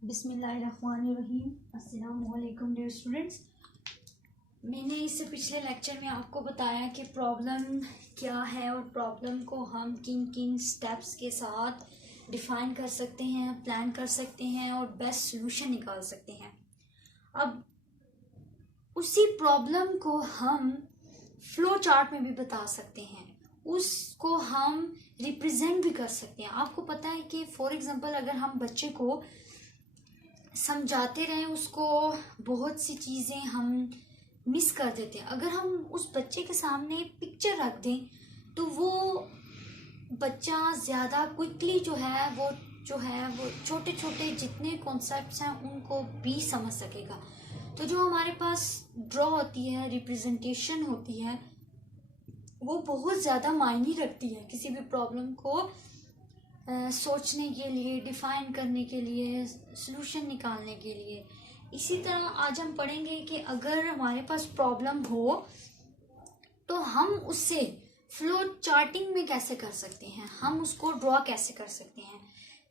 बिस्मिल्लाहिर्रहमानिर्रहीम। अस्सलाम वालेकुम डियर स्टूडेंट्स। मैंने इससे पिछले लेक्चर में आपको बताया कि प्रॉब्लम क्या है और प्रॉब्लम को हम किन किन स्टेप्स के साथ डिफ़ाइन कर सकते हैं, प्लान कर सकते हैं और बेस्ट सोल्यूशन निकाल सकते हैं। अब उसी प्रॉब्लम को हम फ्लो चार्ट में भी बता सकते हैं, उसको हम रिप्रेजेंट भी कर सकते हैं। आपको पता है कि फॉर एग्जांपल अगर हम बच्चे को समझाते रहें, उसको बहुत सी चीज़ें हम मिस कर देते हैं। अगर हम उस बच्चे के सामने पिक्चर रख दें तो वो बच्चा ज़्यादा क्विकली जो है वो छोटे छोटे जितने कॉन्सेप्ट्स हैं उनको भी समझ सकेगा। तो जो हमारे पास ड्रॉ होती है, रिप्रेजेंटेशन होती है, वो बहुत ज़्यादा मायने रखती है किसी भी प्रॉब्लम को सोचने के लिए, डिफाइन करने के लिए, सॉल्यूशन निकालने के लिए। इसी तरह आज हम पढ़ेंगे कि अगर हमारे पास प्रॉब्लम हो तो हम उससे फ्लो चार्टिंग में कैसे कर सकते हैं, हम उसको ड्रॉ कैसे कर सकते हैं।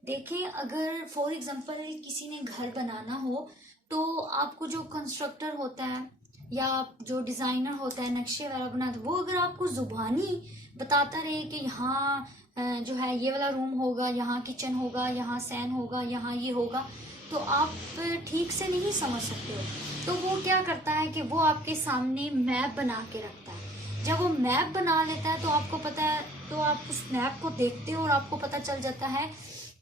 देखें, अगर फॉर एग्जांपल किसी ने घर बनाना हो तो आपको जो कंस्ट्रक्टर होता है या जो डिज़ाइनर होता है, नक्शे वगैरह बनाता है, वो अगर आपको ज़ुबानी बताता रहे कि यहाँ जो है ये वाला रूम होगा, यहाँ किचन होगा, यहाँ सैन होगा, यहाँ ये होगा, तो आप ठीक से नहीं समझ सकते हो। तो वो क्या करता है कि वो आपके सामने मैप बना के रखता है। जब वो मैप बना लेता है तो आपको पता है, तो आप उस मैप को देखते हो और आपको पता चल जाता है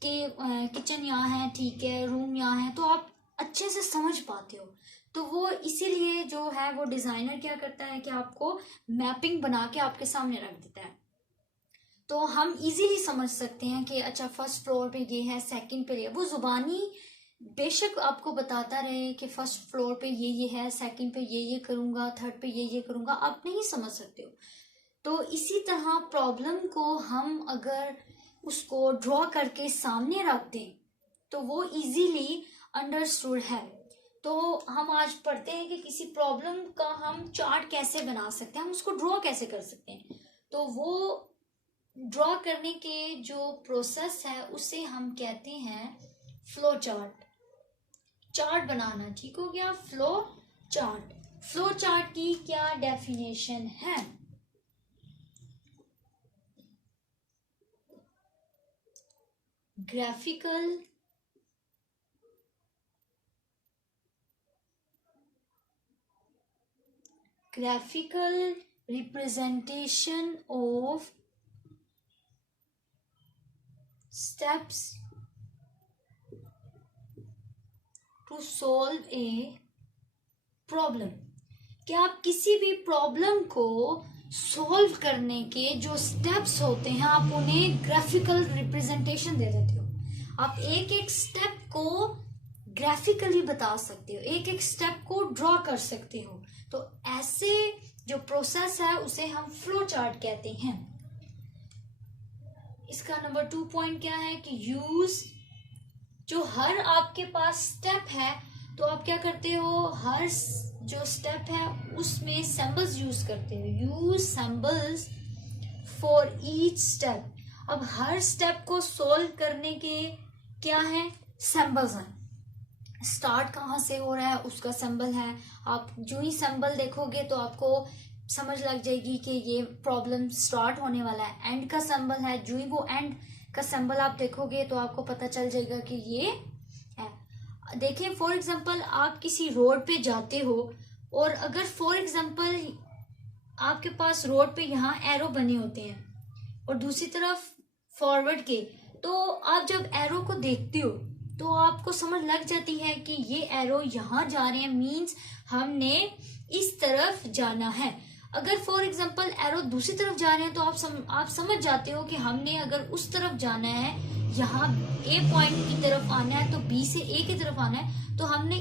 कि किचन यहाँ है, ठीक है, रूम यहाँ है, तो आप अच्छे से समझ पाते हो। तो वो इसीलिए जो है वो डिज़ाइनर क्या करता है कि आपको मैपिंग बना के आपके सामने रख देता है। तो हम इजीली समझ सकते हैं कि अच्छा फर्स्ट फ्लोर पे ये है, सेकंड पे ये। वो जुबानी बेशक आपको बताता रहे कि फर्स्ट फ्लोर पे ये है, सेकंड पे ये करूँगा, थर्ड पे ये करूँगा, आप नहीं समझ सकते हो। तो इसी तरह प्रॉब्लम को हम अगर उसको ड्रॉ करके सामने रख दें तो वो इजीली अंडरस्टूड है। तो हम आज पढ़ते हैं कि किसी प्रॉब्लम का हम चार्ट कैसे बना सकते हैं, हम उसको ड्रॉ कैसे कर सकते हैं। तो वो ड्रॉ करने के जो प्रोसेस है उसे हम कहते हैं फ्लो चार्ट। चार्ट बनाना, ठीक हो गया, फ्लो चार्ट। फ्लो चार्ट की क्या डेफिनेशन है? Graphical representation of steps to solve a problem। क्या आप किसी भी प्रॉब्लम को सॉल्व करने के जो स्टेप्स होते हैं आप उन्हें ग्राफिकल रिप्रेजेंटेशन दे देते हो। आप एक एक स्टेप को ग्राफिकली बता सकते हो, एक एक स्टेप को ड्रॉ कर सकते हो। तो ऐसे जो प्रोसेस है उसे हम फ्लो चार्ट कहते हैं। इसका नंबर 2 पॉइंट क्या है कि यूज, जो हर आपके पास स्टेप है तो आप क्या करते हो, हर जो स्टेप है उसमें सिंबल्स यूज करते हो। Use symbols for each step. अब हर स्टेप को सोल्व करने के क्या है, सिंबल्स हैं। स्टार्ट कहाँ से हो रहा है उसका सिंबल है। आप जो ही सिंबल देखोगे तो आपको समझ लग जाएगी कि ये प्रॉब्लम स्टार्ट होने वाला है। एंड का सिंबल है, जो ही वो एंड का सिंबल आप देखोगे तो आपको पता चल जाएगा कि ये है। देखिए फॉर एग्जांपल आप किसी रोड पे जाते हो और अगर फॉर एग्जांपल आपके पास रोड पे यहाँ एरो बने होते हैं और दूसरी तरफ फॉरवर्ड के, तो आप जब एरो को देखते हो तो आपको समझ लग जाती है कि ये एरो यहाँ जा रहे हैं, मीन्स हमने इस तरफ जाना है। अगर फॉर एग्जांपल एरो दूसरी तरफ जा रहे हैं तो आप समझ जाते हो कि हमने अगर उस तरफ जाना है, यहाँ ए पॉइंट की तरफ आना है तो बी से ए की तरफ आना है, तो हमने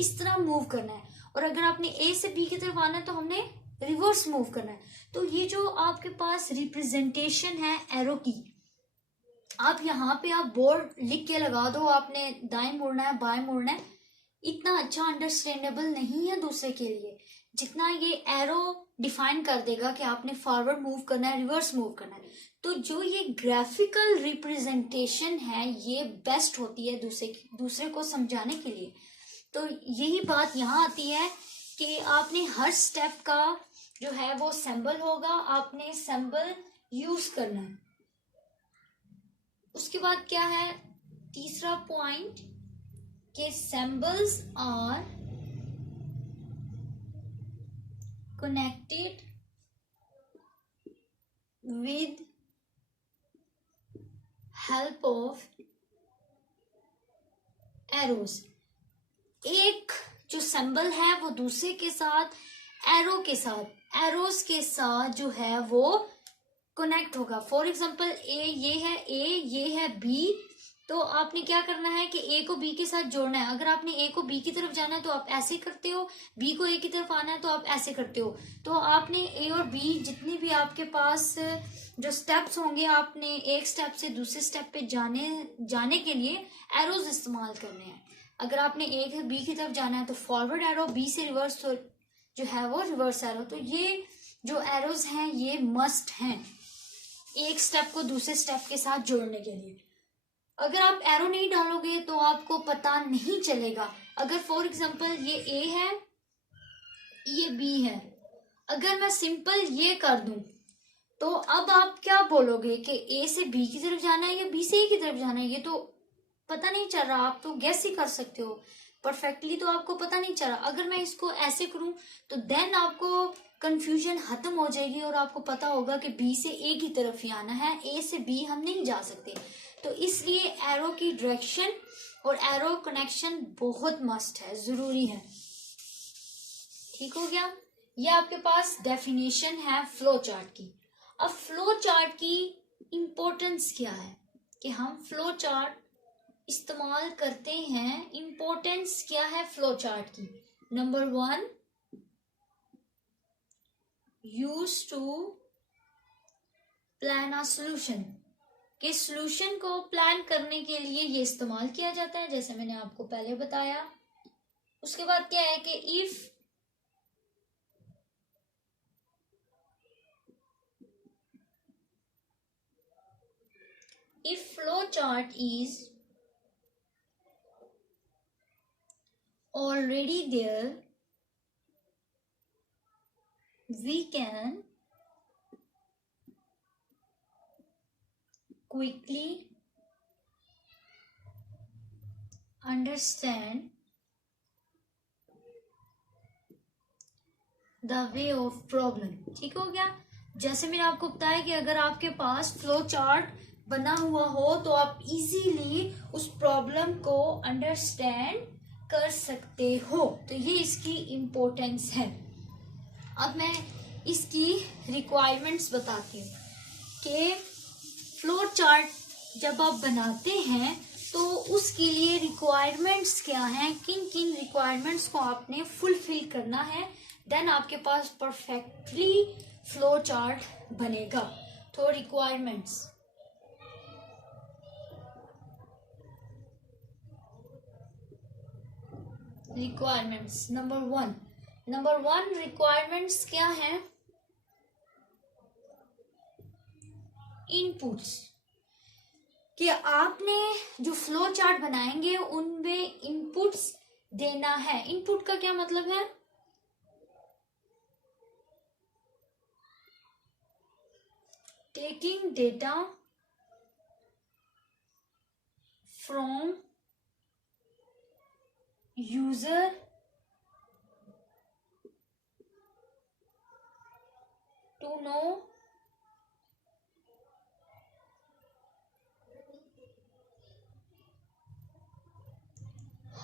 इस तरह मूव करना है। और अगर आपने ए से बी की तरफ आना है तो हमने रिवर्स मूव करना है। तो ये जो आपके पास रिप्रेजेंटेशन है एरो की, आप यहाँ पे आप बोर्ड लिख के लगा दो, आपने दाएं मुड़ना है, बाएं मुड़ना है, इतना अच्छा अंडरस्टैंडेबल नहीं है दूसरे के लिए जितना ये एरो डिफाइन कर देगा कि आपने फॉरवर्ड मूव करना है, रिवर्स मूव करना है। तो जो ये ग्राफिकल रिप्रेजेंटेशन है ये बेस्ट होती है दूसरे को समझाने के लिए। तो यही बात यहाँ आती है कि आपने हर स्टेप का जो है वो सिंबल होगा, आपने सिंबल यूज करना है। उसके बाद क्या है तीसरा पॉइंट कि symbols are connected with help of arrows. एक जो सिंबल है वो दूसरे के साथ एरोज के साथ जो है वो कनेक्ट होगा। फॉर एग्जांपल ये है बी, तो आपने क्या करना है कि ए को बी के साथ जोड़ना है। अगर आपने ए को बी की तरफ जाना है तो आप ऐसे करते हो, बी को ए की तरफ आना है तो आप ऐसे करते हो। तो आपने ए और बी जितनी भी आपके पास जो स्टेप्स होंगे, आपने एक स्टेप से दूसरे स्टेप पे जाने के लिए एरोज इस्तेमाल करने हैं। अगर आपने ए से बी की तरफ जाना है तो फॉरवर्ड एरो, बी से रिवर्स तो जो है वो रिवर्स एरो। तो ये जो एरोज हैं ये मस्ट हैं एक स्टेप को दूसरे स्टेप के साथ जोड़ने के लिए। अगर आप एरो नहीं डालोगे तो आपको पता नहीं चलेगा। अगर फॉर एग्जांपल ये ए है, ये बी है, अगर मैं सिंपल ये कर दूं तो अब आप क्या बोलोगे कि ए से बी की तरफ जाना है या बी से ए की तरफ जाना है, ये तो पता नहीं चल रहा। आप तो गेस ही कर सकते हो परफेक्टली, तो आपको पता नहीं चल रहा। अगर मैं इसको ऐसे करूं तो देन आपको कंफ्यूजन खत्म हो जाएगी और आपको पता होगा कि बी से ए की तरफ ही आना है, ए से बी हम नहीं जा सकते। तो इसलिए एरो की डायरेक्शन और एरो कनेक्शन बहुत मस्ट है, जरूरी है। ठीक हो गया, ये आपके पास डेफिनेशन है फ्लो चार्ट की। अब फ्लो चार्ट की इंपॉर्टेंस क्या है कि हम फ्लो चार्ट इस्तेमाल करते हैं। इंपॉर्टेंस क्या है फ्लो चार्ट की? Number 1, use to plan a solution, कि सॉल्यूशन को प्लान करने के लिए ये इस्तेमाल किया जाता है, जैसे मैंने आपको पहले बताया। उसके बाद क्या है कि if flow chart is already there, we can quickly understand the way of problem। ठीक हो गया, जैसे मैंने आपको बताया कि अगर आपके पास फ्लो चार्ट बना हुआ हो तो आप इजीली उस प्रॉब्लम को अंडरस्टैंड कर सकते हो। तो ये इसकी इम्पोर्टेंस है। अब मैं इसकी रिक्वायरमेंट्स बताती हूँ कि फ्लो चार्ट जब आप बनाते हैं तो उसके लिए रिक्वायरमेंट्स क्या हैं, किन किन रिक्वायरमेंट्स को आपने फुलफिल करना है, देन आपके पास परफेक्टली फ्लो चार्ट बनेगा। तो रिक्वायरमेंट्स नंबर वन रिक्वायरमेंट्स क्या है? इनपुट्स, कि आपने जो फ्लो चार्ट बनाएंगे उनमें इनपुट्स देना है। इनपुट का क्या मतलब है? Taking data from user to know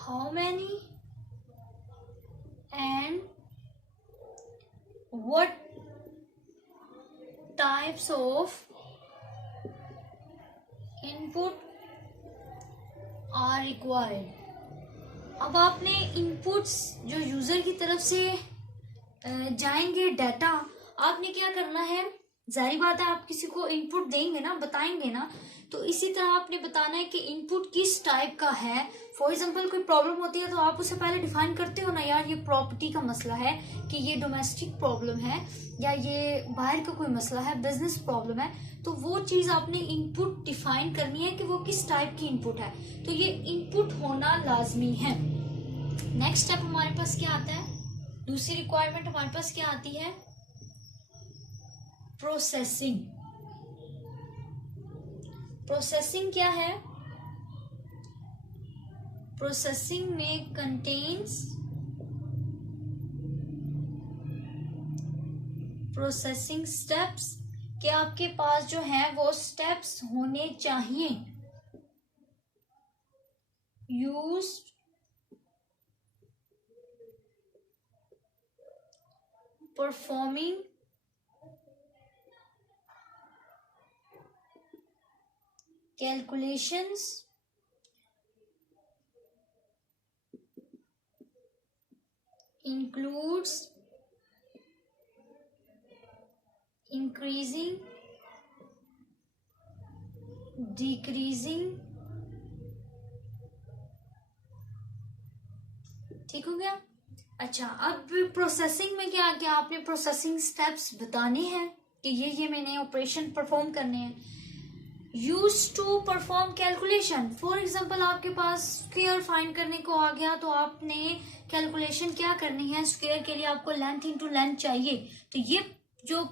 how many and what types of input are required। अब आपने इनपुट्स जो यूजर की तरफ से जाएंगे डाटा, आपने क्या करना है? जाहिर बात है आप किसी को इनपुट देंगे ना, बताएंगे ना, तो इसी तरह आपने बताना है कि इनपुट किस टाइप का है। फॉर एग्जाम्पल कोई प्रॉब्लम होती है तो आप उसे पहले डिफाइन करते हो ना, यार ये प्रॉपर्टी का मसला है, कि ये डोमेस्टिक प्रॉब्लम है, या ये बाहर का कोई मसला है, बिजनेस प्रॉब्लम है, तो वो चीज़ आपने इनपुट डिफाइन करनी है कि वो किस टाइप की इनपुट है, तो ये इनपुट होना लाजमी है। नेक्स्ट स्टेप हमारे पास क्या आता है, दूसरी रिक्वायरमेंट हमारे पास क्या आती है, प्रोसेसिंग। प्रोसेसिंग क्या है, प्रोसेसिंग में कंटेन्स प्रोसेसिंग स्टेप्स, कि आपके पास जो है वो स्टेप्स होने चाहिए used performing calculations includes increasing, decreasing, ठीक हो गया। अच्छा, अब प्रोसेसिंग में क्या क्या आपने प्रोसेसिंग स्टेप्स बताने हैं कि ये मैंने ऑपरेशन परफॉर्म करने हैं। Use to perform calculation, for example आपके पास स्क्वायर फाइंड करने को आ गया, तो आपने कैलकुलेशन क्या करनी है, स्क्वायर के लिए आपको लेंथ इंटू लेंथ चाहिए, तो ये जो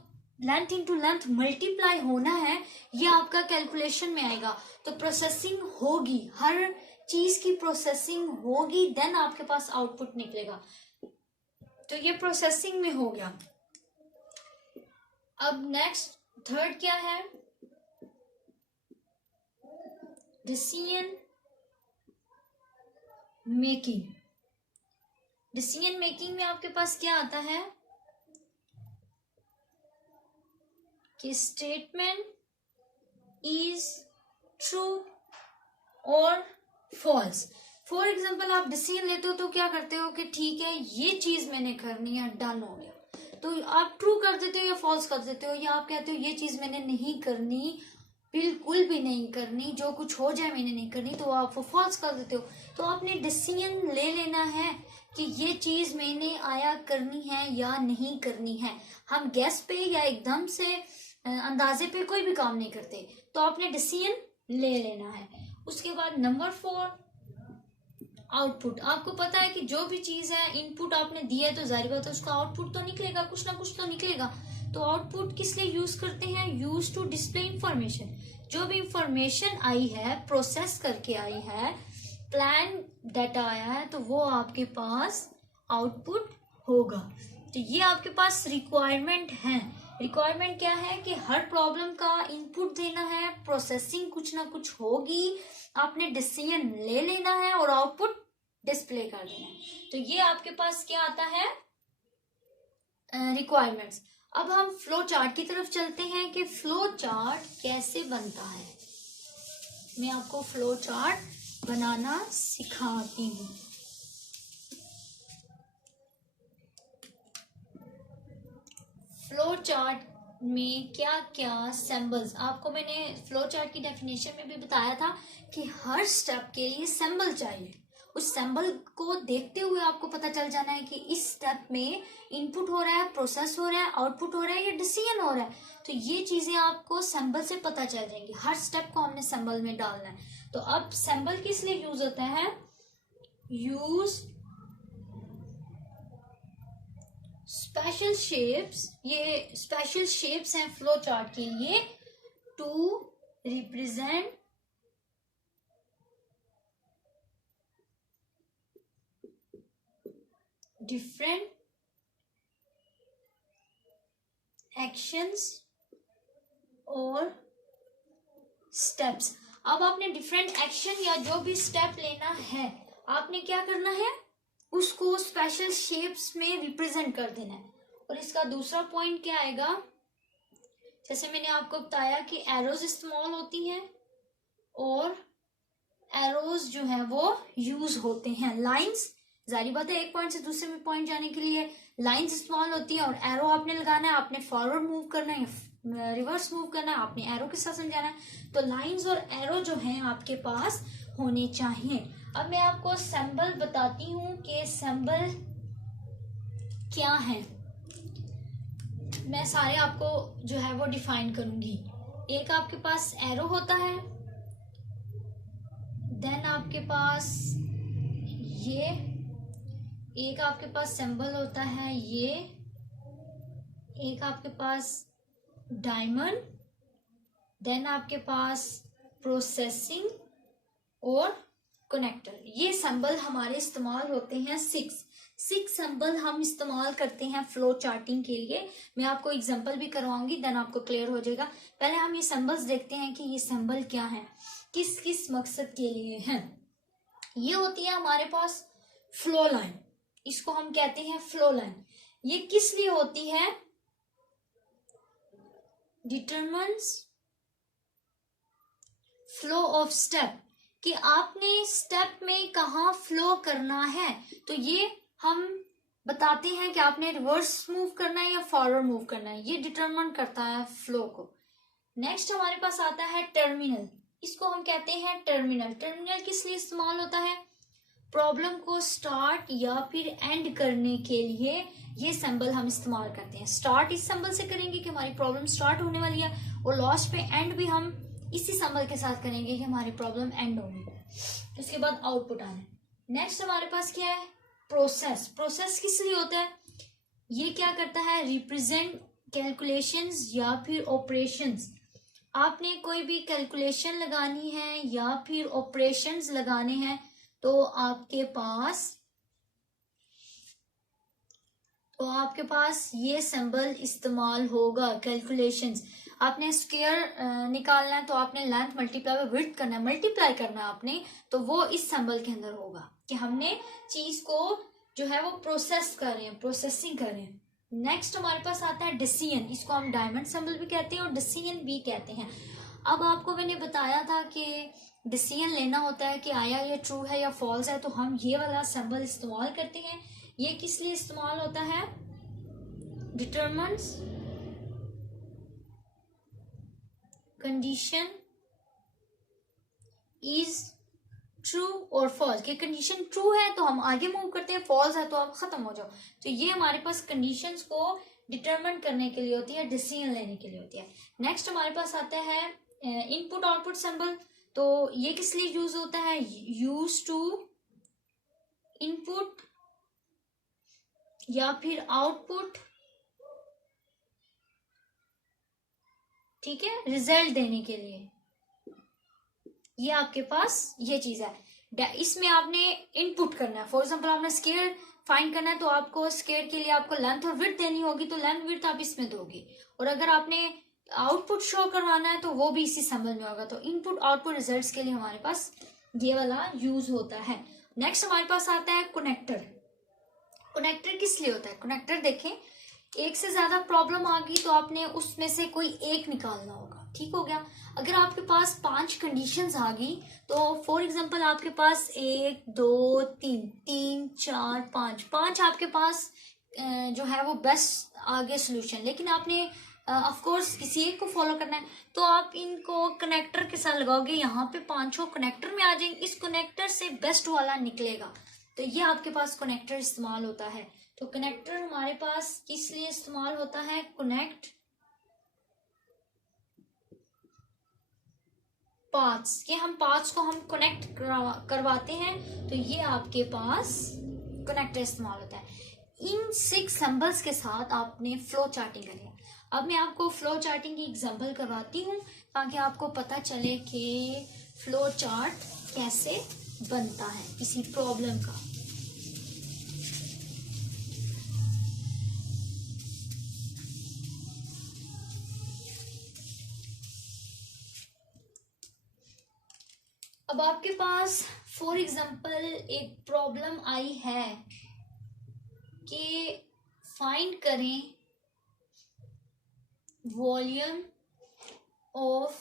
लेंथ इंटू लेंथ मल्टीप्लाई होना है ये आपका कैलकुलेशन में आएगा। तो प्रोसेसिंग होगी, हर चीज की प्रोसेसिंग होगी, देन आपके पास आउटपुट निकलेगा। तो ये प्रोसेसिंग में हो गया। अब नेक्स्ट थर्ड क्या है, डिसीजन मेकिंग। डिसीजन मेकिंग में आपके पास क्या आता है कि स्टेटमेंट इज ट्रू और फॉल्स। फॉर एग्जाम्पल आप डिसीजन लेते हो तो क्या करते हो कि ठीक है ये चीज मैंने करनी है, डन हो गया, तो आप ट्रू कर देते हो या फॉल्स कर देते हो, या आप कहते हो ये चीज मैंने नहीं करनी, बिल्कुल भी नहीं करनी, जो कुछ हो जाए मैंने नहीं करनी, तो आप वो फॉल्स कर देते हो। तो आपने डिसीजन ले लेना है कि ये चीज मैंने आया करनी है या नहीं करनी है। हम गैस पे या एकदम से अंदाजे पे कोई भी काम नहीं करते, तो आपने डिसीजन ले लेना है। उसके बाद नंबर 4 आउटपुट। आपको पता है कि जो भी चीज है इनपुट आपने दिया है तो जाहिर बात है उसका आउटपुट तो निकलेगा, कुछ ना कुछ तो निकलेगा। तो आउटपुट किस लिए यूज करते हैं, यूज टू डिस्प्ले इंफॉर्मेशन। जो भी इंफॉर्मेशन आई है, प्रोसेस करके आई है, प्लान डाटा आया है, तो वो आपके पास आउटपुट होगा। तो ये आपके पास रिक्वायरमेंट है। रिक्वायरमेंट क्या है कि हर प्रॉब्लम का इनपुट देना है, प्रोसेसिंग कुछ ना कुछ होगी, आपने डिसीजन ले लेना है और आउटपुट डिस्प्ले कर देना है। तो ये आपके पास क्या आता है, रिक्वायरमेंट्स। अब हम फ्लो चार्ट की तरफ चलते हैं कि फ्लो चार्ट कैसे बनता है। मैं आपको फ्लो चार्ट बनाना सिखाती हूँ। फ्लो चार्ट में क्या क्या सिंबल्स, आपको मैंने फ्लो चार्ट की डेफिनेशन में भी बताया था कि हर स्टेप के लिए सिंबल चाहिए। उस सिंबल को देखते हुए आपको पता चल जाना है कि इस स्टेप में इनपुट हो रहा है, प्रोसेस हो रहा है, आउटपुट हो रहा है या डिसीजन हो रहा है। तो ये चीजें आपको सिंबल से पता चल जाएंगी। हर स्टेप को हमने सिंबल में डालना है। तो अब सिंबल किस लिए यूज होता है, यूज स्पेशल शेप्स, ये स्पेशल शेप्स हैं फ्लो चार्ट के लिए, टू रिप्रेजेंट डिफरेंट एक्शंस और स्टेप्स। अब आपने डिफरेंट एक्शन या जो भी स्टेप लेना है, आपने क्या करना है, उसको स्पेशल शेप्स में रिप्रेजेंट कर देना है। और इसका दूसरा पॉइंट क्या आएगा, जैसे मैंने आपको बताया कि एरोज इस्तेमाल होती हैं और एरोज जो है वो यूज होते हैं। लाइंस, जारी बात है एक पॉइंट से दूसरे में पॉइंट जाने के लिए लाइंस इस्तेमाल होती है, और एरो आपने लगाना है, आपने फॉरवर्ड मूव करना है, रिवर्स मूव करना है, आपने एरो के साथ समझाना है। तो लाइंस और एरो जो है आपके पास होने चाहिए। अब मैं आपको सिंबल बताती हूँ कि सिंबल क्या है। मैं सारे आपको जो है वो डिफाइन करूंगी। एक आपके पास एरो होता है, देन आपके पास ये एक आपके पास सिंबल होता है, ये एक आपके पास डायमंड, देन आपके पास प्रोसेसिंग और कनेक्टर। ये सिंबल हमारे इस्तेमाल होते हैं सिक्स सिंबल हम इस्तेमाल करते हैं फ्लो चार्टिंग के लिए। मैं आपको एग्जांपल भी करवाऊंगी, देन आपको क्लियर हो जाएगा। पहले हम ये सिंबल्स देखते हैं कि ये सिंबल क्या है, किस किस मकसद के लिए हैं। ये होती है हमारे पास फ्लो लाइन, इसको हम कहते हैं फ्लो लाइन। ये किस लिए होती है? डिटरमाइंस फ्लो ऑफ स्टेप, कि आपने स्टेप में कहाँ फ्लो करना है। तो ये हम बताते हैं कि आपने रिवर्स मूव करना है या फॉरवर्ड मूव करना है, ये डिटरमाइन करता है फ्लो को। नेक्स्ट हमारे पास आता है टर्मिनल, इसको हम कहते हैं टर्मिनल। टर्मिनल किस लिए इस्तेमाल होता है? प्रॉब्लम को स्टार्ट या फिर एंड करने के लिए ये सिंबल हम इस्तेमाल करते हैं। स्टार्ट इस सिंबल से करेंगे कि हमारी प्रॉब्लम स्टार्ट होने वाली है, और लास्ट पे एंड भी हम इसी सिंबल के साथ करेंगे कि हमारी प्रॉब्लम एंड होगी। उसके बाद आउटपुट आना है। नेक्स्ट हमारे पास क्या है? प्रोसेस। प्रोसेस किस लिए होता है? ये क्या करता है? रिप्रेजेंट कैलकुलेशंस या फिर ऑपरेशंस। आपने कोई भी कैलकुलेशन लगानी है या फिर ऑपरेशंस लगाने हैं तो आपके पास ये सिंबल इस्तेमाल होगा। कैलकुलेशंस, आपने स्क्वायर निकालना है तो आपने लेंथ मल्टीप्लाई बाय विड्थ करना है, मल्टीप्लाई करना है आपने, तो वो इस सिंबल के अंदर होगा कि हमने चीज को जो है वो प्रोसेस कर रहे हैं, प्रोसेसिंग कर रहे हैं। नेक्स्ट हमारे पास आता है डिसीजन, इसको हम डायमंड सिंबल भी कहते हैं और डिसीजन भी कहते हैं। अब आपको मैंने बताया था कि डिसीजन लेना होता है कि आया ये ट्रू है या फॉल्स है, तो हम ये वाला सिंबल इस्तेमाल करते हैं। ये किस लिए इस्तेमाल होता है? डिटरमाइंस कंडीशन इज ट्रू और फॉल्स, कि कंडीशन ट्रू है तो हम आगे मूव करते हैं, फॉल्स है तो आप खत्म हो जाओ। तो ये हमारे पास कंडीशंस को डिटरमाइन करने के लिए होती है, डिसीजन लेने के लिए होती है। नेक्स्ट हमारे पास आता है इनपुट आउटपुट सिंबल। तो ये किस लिए यूज होता है? यूज टू इनपुट या फिर आउटपुट, ठीक है, रिजल्ट देने के लिए। ये आपके पास ये चीज है, इसमें आपने इनपुट करना है। फॉर एग्जांपल आपने स्क्वायर फाइंड करना है तो आपको स्क्वायर के लिए आपको लेंथ और विड्थ देनी होगी, तो लेंथ विड्थ आप इसमें दोगे। और अगर आपने आउटपुट शो करवाना है तो वो भी इसी सिंबल में होगा। तो इनपुट आउटपुट रिजल्ट्स के लिए हमारे पास ये वाला यूज होता है। नेक्स्ट हमारे पास आता है कनेक्टर। कनेक्टर किस लिए होता है? कनेक्टर देखें, एक से ज्यादा प्रॉब्लम आ गई तो आपने उसमें से कोई एक निकालना होगा, ठीक हो गया। अगर आपके पास 5 कंडीशंस आ गई तो फॉर एग्जांपल आपके पास 1 2 3 3 4 5 आपके पास जो है वो बेस्ट आगे सोल्यूशन, लेकिन आपने ऑफ कोर्स किसी एक को फॉलो करना है, तो आप इनको कनेक्टर के साथ लगाओगे। यहाँ पे 5 कनेक्टर में आ जाएंगे, इस कनेक्टर से बेस्ट वाला निकलेगा। तो ये आपके पास कनेक्टर इस्तेमाल होता है। तो कनेक्टर हमारे पास किस लिए इस्तेमाल होता है? कनेक्ट पार्ट्स, के हम पार्ट्स को हम कनेक्ट करवाते हैं, तो ये आपके पास कनेक्टर इस्तेमाल होता है। इन 6 सिंबल्स के साथ आपने फ्लो चार्टिंग करी है। अब मैं आपको फ्लो चार्टिंग की एग्जांपल करवाती हूँ ताकि आपको पता चले कि फ्लो चार्ट कैसे बनता है किसी प्रॉब्लम का। अब आपके पास फॉर एग्जांपल एक प्रॉब्लम आई है कि फाइंड करें वॉल्यूम ऑफ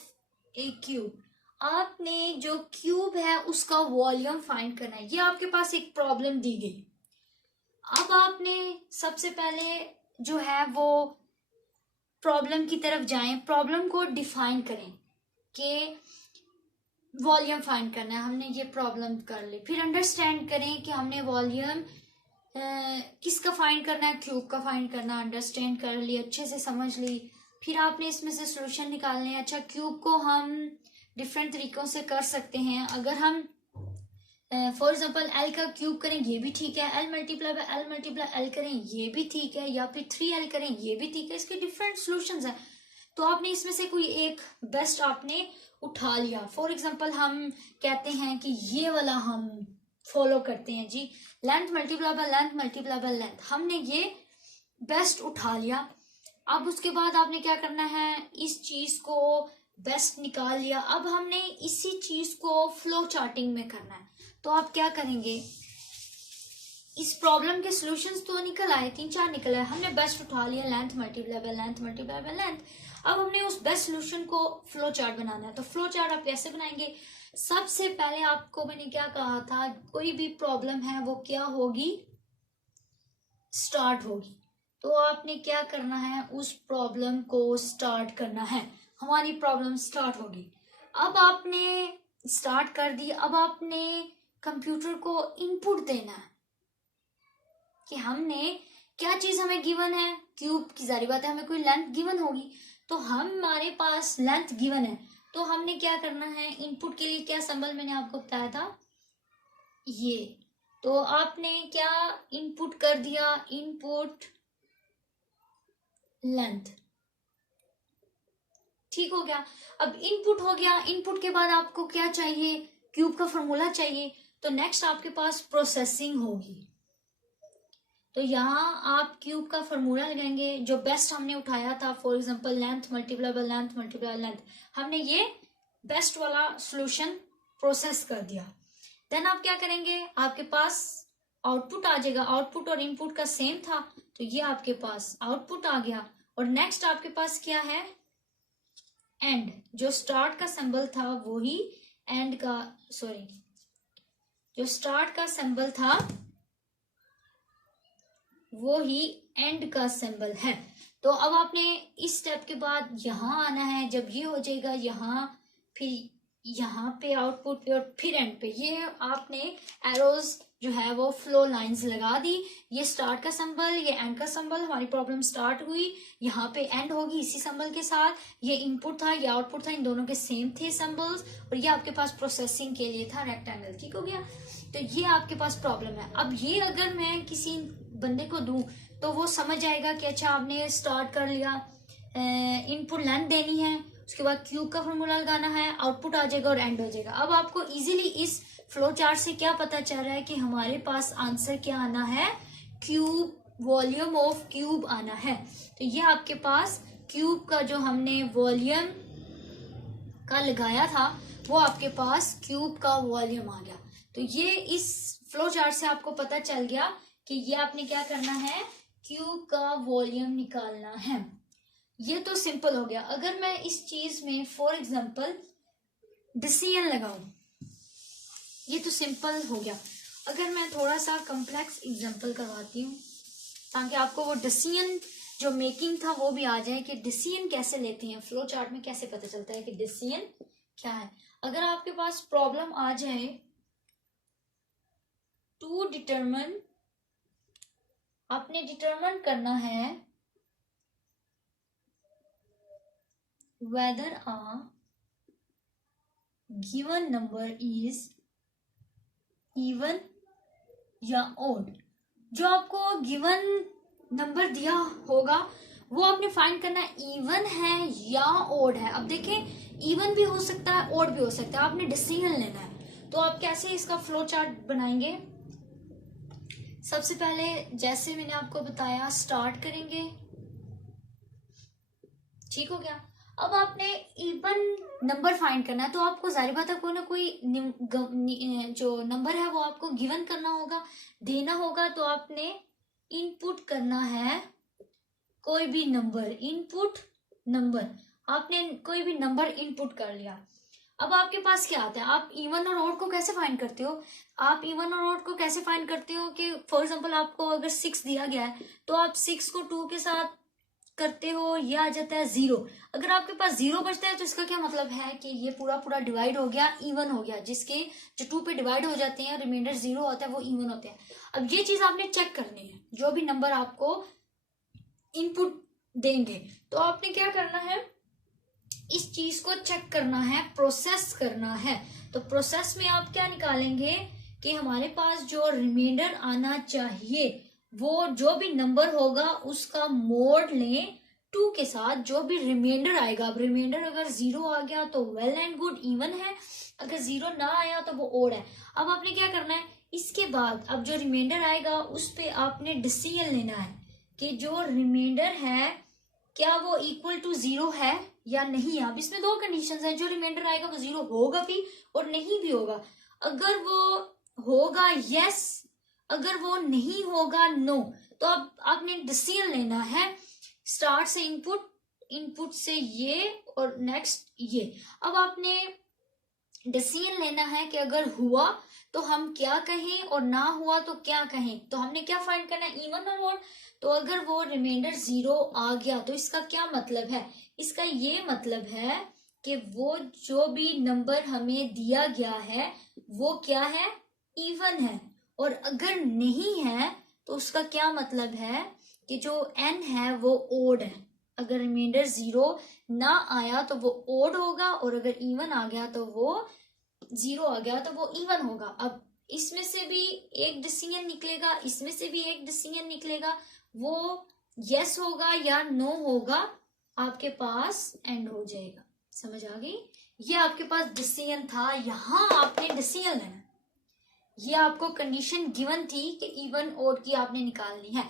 ए क्यूब। आपने जो क्यूब है उसका वॉल्यूम फाइंड करना है। ये आपके पास एक प्रॉब्लम दी गई। अब आपने सबसे पहले जो है वो प्रॉब्लम की तरफ जाएं, प्रॉब्लम को डिफाइन करें कि वॉल्यूम फाइंड करना है, हमने ये प्रॉब्लम कर ली। फिर अंडरस्टैंड करें कि हमने वॉल्यूम किसका फाइंड करना है, क्यूब का फाइंड करना। अंडरस्टैंड कर ली, अच्छे से समझ ली। फिर आपने इसमें से सॉल्यूशन निकालने हैं। अच्छा, क्यूब को हम डिफरेंट तरीकों से कर सकते हैं। अगर हम फॉर एग्जाम्पल एल का क्यूब करें ये भी ठीक है, L multiply by L multiply L करें ये भी ठीक है, या फिर 3L करें ये भी ठीक है। इसके डिफरेंट सॉल्यूशंस हैं। तो आपने इसमें से कोई एक बेस्ट आपने उठा लिया। फॉर एग्जाम्पल हम कहते हैं कि ये वाला हम फॉलो करते हैं जी, length multiply by length multiply by length. हमने ये बेस्ट उठा लिया। अब उसके बाद आपने क्या करना है, इस चीज को बेस्ट निकाल लिया। अब हमने इसी चीज को फ्लो चार्टिंग में करना है। तो आप क्या करेंगे, इस प्रॉब्लम के सॉल्यूशंस तो निकल आए, 3-4 निकल आए। हमने बेस्ट उठा लिया, length multiply by length multiply by length. अब हमने उस बेस्ट सॉल्यूशन को फ्लो चार्ट बनाना है। तो फ्लो चार्ट आप कैसे बनाएंगे, सबसे पहले आपको मैंने क्या कहा था, कोई भी प्रॉब्लम है वो क्या होगी, स्टार्ट होगी। तो आपने क्या करना है, उस प्रॉब्लम को स्टार्ट करना है। हमारी प्रॉब्लम स्टार्ट होगी। अब आपने स्टार्ट कर दी। अब आपने कंप्यूटर को इनपुट देना है कि हमने क्या चीज हमें गिवन है, क्यूब की जारी बात है, हमें कोई लेंथ गिवन होगी। तो हमारे पास लेंथ गिवन है, तो हमने क्या करना है, इनपुट के लिए क्या सिंबल मैंने आपको बताया था, ये। तो आपने क्या इनपुट कर दिया, इनपुट लेंथ, ठीक हो गया। अब इनपुट हो गया। इनपुट के बाद आपको क्या चाहिए, क्यूब का फॉर्मूला चाहिए। तो नेक्स्ट आपके पास प्रोसेसिंग होगी। तो यहाँ आप क्यूब का फॉर्मूला लगाएंगे जो बेस्ट हमने उठाया था। For example length multiply by length multiply length, हमने ये बेस्ट वाला सॉल्यूशन प्रोसेस कर दिया। देन आप क्या करेंगे, आपके पास आउटपुट आ जाएगा। आउटपुट और इनपुट का सेम था, तो ये आपके पास आउटपुट आ गया। और नेक्स्ट आपके पास क्या है, एंड। जो स्टार्ट का सिंबल था वही एंड का, सॉरी, जो स्टार्ट का सिंबल था वो ही एंड का सिंबल है। तो अब आपने इस स्टेप के बाद यहां आना है। जब ये हो जाएगा यहाँ, फिर यहाँ पे आउटपुट पे, और फिर एंड पे। ये आपने एरोज जो है वो फ्लो लाइंस लगा दी। ये स्टार्ट का सिंबल, ये एंड का सिंबल, हमारी प्रॉब्लम स्टार्ट हुई, यहाँ पे एंड होगी इसी सिंबल के साथ। ये इनपुट था, ये आउटपुट था, इन दोनों के सेम थे सिंबल्स। और ये आपके पास प्रोसेसिंग के लिए था रेक्टेंगल, ठीक हो गया। तो ये आपके पास प्रॉब्लम है। अब ये अगर मैं किसी बंदे को दूं तो वो समझ जाएगा कि अच्छा आपने स्टार्ट कर लिया, इनपुट लेंथ देनी है, उसके बाद क्यूब का फॉर्मूला लगाना है, आउटपुट आ जाएगा और एंड हो जाएगा। अब आपको इजीली इस फ्लो चार्ट से क्या पता चल रहा है कि हमारे पास आंसर क्या आना है, क्यूब, वॉल्यूम ऑफ क्यूब आना है। तो ये आपके पास क्यूब का जो हमने वॉल्यूम का लगाया था वो आपके पास क्यूब का वॉल्यूम आ गया। तो ये इस फ्लो चार्ट से आपको पता चल गया कि ये आपने क्या करना है, क्यूब का वॉल्यूम निकालना है। ये तो सिंपल हो गया। अगर मैं इस चीज में फॉर एग्जांपल डिसीजन लगाऊं, ये तो सिंपल हो गया। अगर मैं थोड़ा सा कॉम्प्लेक्स एग्जांपल करवाती हूँ ताकि आपको वो डिसीजन जो मेकिंग था वो भी आ जाए कि डिसीजन कैसे लेते हैं, फ्लो चार्ट में कैसे पता चलता है कि डिसीजन क्या है। अगर आपके पास प्रॉब्लम आ जाए टू डिटरमिन, आपने डिटरमिन करना है whether a given number is even या odd। जो आपको गिवन नंबर दिया होगा वो आपने फाइंड करना है इवन है या ओड है। अब देखें, इवन भी हो सकता है, ओड भी हो सकता है, आपने डिसीजन लेना है। तो आप कैसे इसका फ्लो चार्ट बनाएंगे, सबसे पहले जैसे मैंने आपको बताया स्टार्ट करेंगे, ठीक हो गया। अब आपने इवन नंबर फाइंड करना है, तो आपको जाहिर बात है कोई ना कोई जो नंबर है वो आपको गिवन करना होगा, देना होगा। तो आपने इनपुट करना है कोई भी नंबर, इनपुट नंबर, आपने कोई भी नंबर इनपुट कर लिया। अब आपके पास क्या आता है, आप इवन और ऑड को कैसे फाइंड करते हो, आप इवन और ऑड को कैसे फाइंड करते हो कि फॉर एग्जांपल आपको अगर 6 दिया गया है तो आप 6 को 2 के साथ करते हो ये आ जाता है 0। अगर आपके पास 0 बचता है तो इसका क्या मतलब है कि ये पूरा पूरा डिवाइड हो गया, इवन हो गया। जिसके जो 2 पे डिवाइड हो जाते हैं, रिमाइंडर 0 होता है, वो इवन होते हैं। अब ये चीज आपने चेक करनी है, जो भी नंबर आपको इनपुट देंगे तो आपने क्या करना है, इस चीज को चेक करना है, प्रोसेस करना है। तो प्रोसेस में आप क्या निकालेंगे कि हमारे पास जो रिमाइंडर आना चाहिए वो जो भी नंबर होगा उसका मोड लें 2 के साथ, जो भी रिमाइंडर आएगा। अब रिमाइंडर अगर 0 आ गया तो वेल एंड गुड, इवन है। अगर 0 ना आया तो वो ओड है। अब आपने क्या करना है, इसके बाद अब जो रिमाइंडर आएगा उस पे आपने डिसीजन लेना है कि जो रिमाइंडर है क्या वो इक्वल टू 0 है या नहीं। अब इसमें 2 कंडीशंस हैं, जो रिमाइंडर आएगा वो 0 होगा भी और नहीं भी होगा। अगर वो होगा यस, अगर वो नहीं होगा नो। तो अब आपने डिसीजन लेना है, स्टार्ट से इनपुट, इनपुट से ये और नेक्स्ट ये। अब आपने डिसीजन लेना है कि अगर हुआ तो हम क्या कहें और ना हुआ तो क्या कहें। तो हमने क्या फाइंड करना है, इवन और ओड। तो अगर वो रिमाइंडर 0 आ गया तो इसका क्या मतलब है, इसका ये मतलब है कि वो जो भी नंबर हमें दिया गया है वो क्या है, इवन है। और अगर नहीं है तो उसका क्या मतलब है कि जो n है वो ओड है। अगर रिमाइंडर 0 ना आया तो वो ओड होगा, और अगर इवन आ गया तो वो 0 आ गया तो वो इवन होगा। अब इसमें से भी एक डिसीजन निकलेगा, इसमें से भी एक डिसीजन निकलेगा, वो यस होगा या नो होगा, आपके पास एंड हो जाएगा। समझ आ गई? ये आपके पास डिसीजन था, यहां आपने डिसीजन लेना। ये आपको कंडीशन गिवन थी कि इवन ओड की आपने निकालनी है।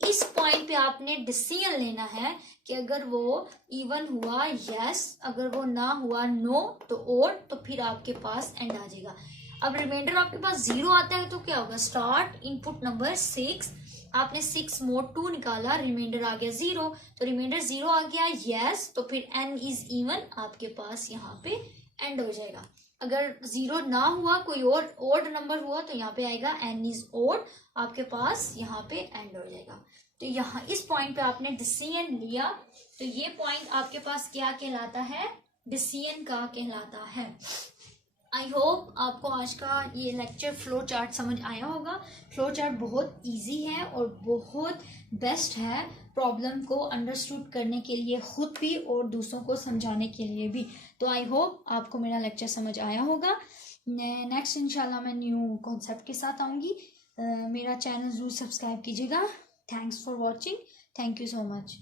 इस पॉइंट पे आपने डिसीजन लेना है कि अगर वो इवन हुआ यस, अगर वो ना हुआ नो तो ओड, तो फिर आपके पास एंड आ जाएगा। अब रिमाइंडर आपके पास 0 आता है तो क्या होगा, स्टार्ट इनपुट नंबर 6, आपने 6 मोड 2 निकाला, रिमाइंडर आ गया 0, तो रिमाइंडर 0 आ गया यस, तो फिर n इज इवन, आपके पास यहाँ पे एंड हो जाएगा। अगर 0 ना हुआ, कोई और ओड नंबर हुआ तो यहाँ पे आएगा n इज ओड, आपके पास यहाँ पे एंड हो जाएगा। तो यहाँ इस पॉइंट पे आपने डिसीजन लिया, तो ये पॉइंट आपके पास क्या कहलाता है, डिसीजन का कहलाता है। आई होप आपको आज का ये लेक्चर फ्लो चार्ट समझ आया होगा। फ्लो चार्ट बहुत इजी है और बहुत बेस्ट है प्रॉब्लम को अंडरस्टूड करने के लिए, खुद भी और दूसरों को समझाने के लिए भी। तो आई होप आपको मेरा लेक्चर समझ आया होगा। नेक्स्ट इंशाल्लाह मैं न्यू कॉन्सेप्ट के साथ आऊँगी। मेरा चैनल ज़रूर सब्सक्राइब कीजिएगा। Thanks for watching, thank you so much.